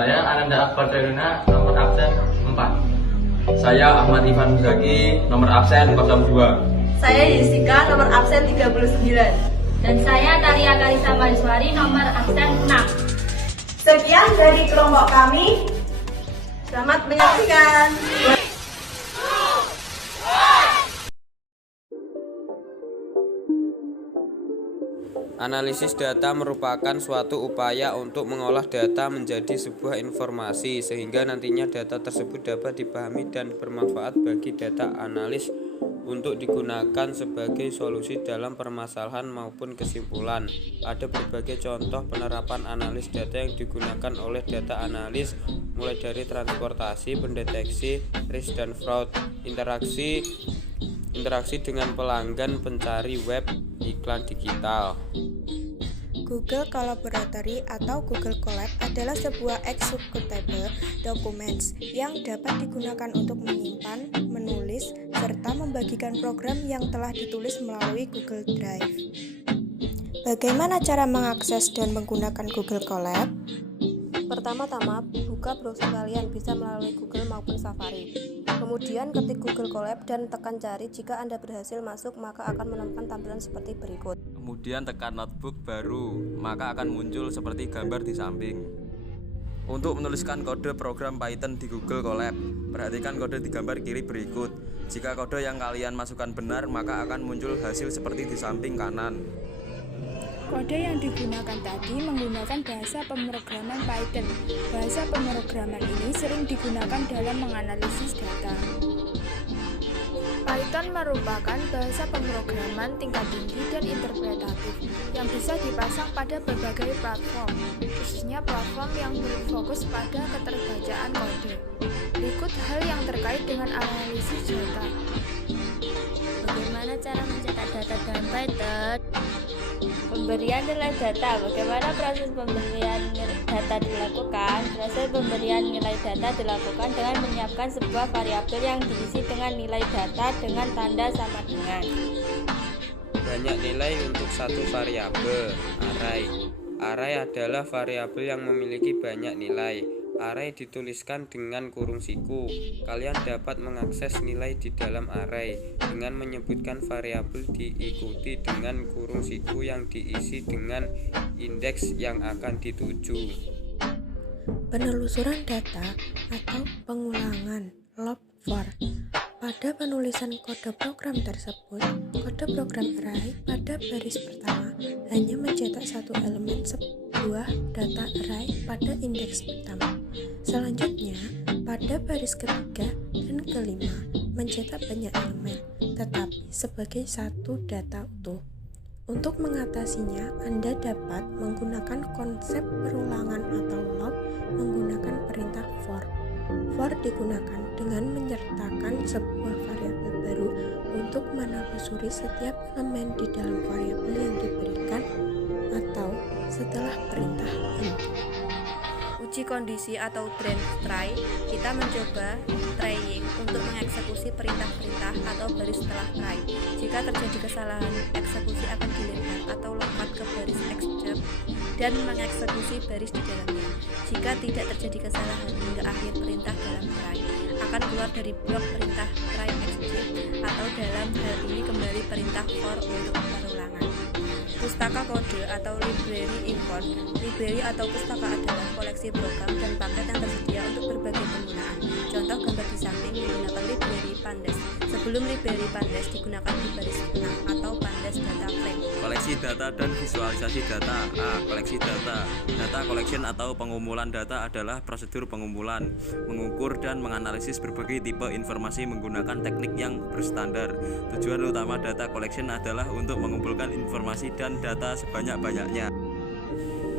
Saya Ananda Akbar Daruna, nomor absen 4. Saya Ahmad Ivan Muzaki, nomor absen 02. Saya Yusika, nomor absen 39. Dan saya Talia Kalisa Mariswari, nomor absen 6. Sekian dari kelompok kami. Selamat menyaksikan. Analisis data merupakan suatu upaya untuk mengolah data menjadi sebuah informasi sehingga nantinya data tersebut dapat dipahami dan bermanfaat bagi data analis untuk digunakan sebagai solusi dalam permasalahan maupun kesimpulan. Ada berbagai contoh penerapan analis data yang digunakan oleh data analis, mulai dari transportasi, pendeteksi, risk dan fraud, interaksi dengan pelanggan, pencari web, iklan digital. Google Collaboratory atau Google Colab adalah sebuah executable documents yang dapat digunakan untuk menyimpan, menulis, serta membagikan program yang telah ditulis melalui Google Drive. Bagaimana cara mengakses dan menggunakan Google Colab? Pertama-tama, buka browser kalian bisa melalui Google maupun Safari. Kemudian ketik Google Colab dan tekan cari. Jika Anda berhasil masuk, maka akan menemukan tampilan seperti berikut. Kemudian tekan notebook baru, maka akan muncul seperti gambar di samping. Untuk menuliskan kode program Python di Google Colab, perhatikan kode di gambar kiri berikut. Jika kode yang kalian masukkan benar, maka akan muncul hasil seperti di samping kanan. Kode yang digunakan tadi menggunakan bahasa pemrograman Python. Bahasa pemrograman ini sering digunakan dalam menganalisis data. Python merupakan bahasa pemrograman tingkat tinggi dan interpretatif yang bisa dipasang pada berbagai platform, khususnya platform yang berfokus pada keterbacaan kode. Berikut hal yang terkait dengan analisis data. Bagaimana cara mencetak data dalam Python? Pemberian nilai data. Bagaimana proses pemberian data dilakukan? Proses pemberian nilai data dilakukan dengan menyiapkan sebuah variabel yang diisi dengan nilai data dengan tanda sama dengan. Banyak nilai untuk satu variabel. Array. Array adalah variabel yang memiliki banyak nilai. Array dituliskan dengan kurung siku. Kalian dapat mengakses nilai di dalam array dengan menyebutkan variabel diikuti dengan kurung siku yang diisi dengan indeks yang akan dituju. Penelusuran data atau pengulangan log4. Pada penulisan kode program tersebut, kode program array pada baris pertama hanya mencetak satu elemen sebuah data array pada indeks pertama. Selanjutnya, pada baris ketiga dan kelima mencetak banyak elemen, tetapi sebagai satu data utuh. Untuk mengatasinya, Anda dapat menggunakan konsep perulangan atau log menggunakan perintah for. For digunakan dengan menyertakan sebuah variabel baru untuk menelusuri setiap elemen di dalam variabel yang diberikan atau setelah perintah int. Uji kondisi atau drain try, kita mencoba trying untuk mengeksekusi perintah-perintah atau baris setelah try. Jika terjadi kesalahan, eksekusi akan dilempar atau lompat ke baris execute dan mengeksekusi baris di dalamnya. Jika tidak terjadi kesalahan hingga akhir perintah dalam try, akan keluar dari blok perintah try execute atau dalam hal ini kembali perintah for untuk perulangan. Pustaka kode atau library import. Library atau pustaka adalah koleksi program dan paket yang tersedia untuk berbagai penggunaan. Contoh gambar di samping menggunakan library pandas. Sebelum library pandas digunakan di baris 6 atau pandas data frame. Koleksi data dan visualisasi data. Koleksi data. Data collection atau pengumpulan data adalah prosedur pengumpulan, mengukur dan menganalisis berbagai tipe informasi menggunakan teknik yang berstandar. Tujuan utama data collection adalah untuk mengumpulkan informasi dan data sebanyak-banyaknya.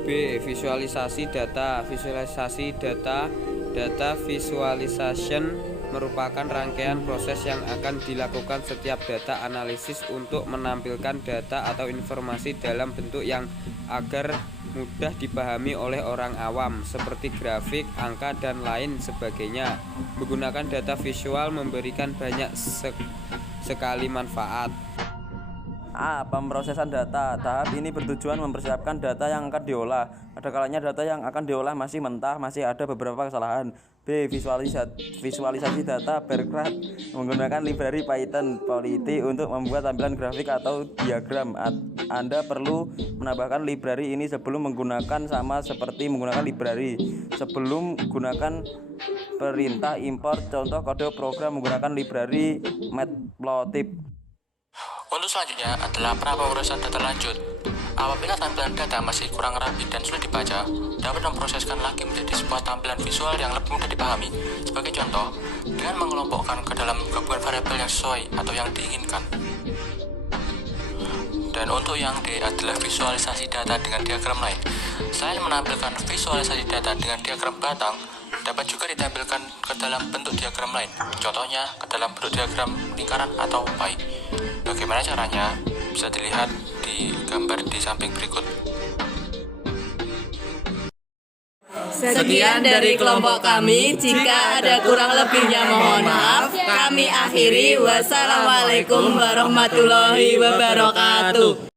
B. Visualisasi data. Visualisasi data. Data visualization merupakan rangkaian proses yang akan dilakukan setiap data analisis untuk menampilkan data atau informasi dalam bentuk yang agar mudah dipahami oleh orang awam seperti grafik, angka, dan lain sebagainya. Menggunakan data visual memberikan banyak sekali manfaat. A. Pemrosesan data. Tahap ini bertujuan mempersiapkan data yang akan diolah. Ada kalanya data yang akan diolah masih mentah, masih ada beberapa kesalahan. B. Visualisasi data bergerak menggunakan library Python Polity untuk membuat tampilan grafik atau diagram. Anda perlu menambahkan library ini sebelum menggunakan, sama seperti menggunakan library sebelum gunakan perintah import. Contoh kode program menggunakan library matplotlib. Untuk selanjutnya adalah pra-pemrosesan data lanjut. Apabila tampilan data masih kurang rapi dan sulit dibaca, dapat memproseskan lagi menjadi sebuah tampilan visual yang lebih mudah dipahami. Sebagai contoh, dengan mengelompokkan ke dalam gabungan variabel yang sesuai atau yang diinginkan. Dan untuk yang D adalah visualisasi data dengan diagram lain. Selain menampilkan visualisasi data dengan diagram batang, dapat juga ditampilkan ke dalam bentuk diagram lain. Contohnya ke dalam bentuk diagram lingkaran atau pie. Bagaimana caranya? Bisa dilihat di gambar di samping berikut. Sekian dari kelompok kami. Jika ada kurang lebihnya mohon maaf. Kami akhiri. Wassalamualaikum warahmatullahi wabarakatuh.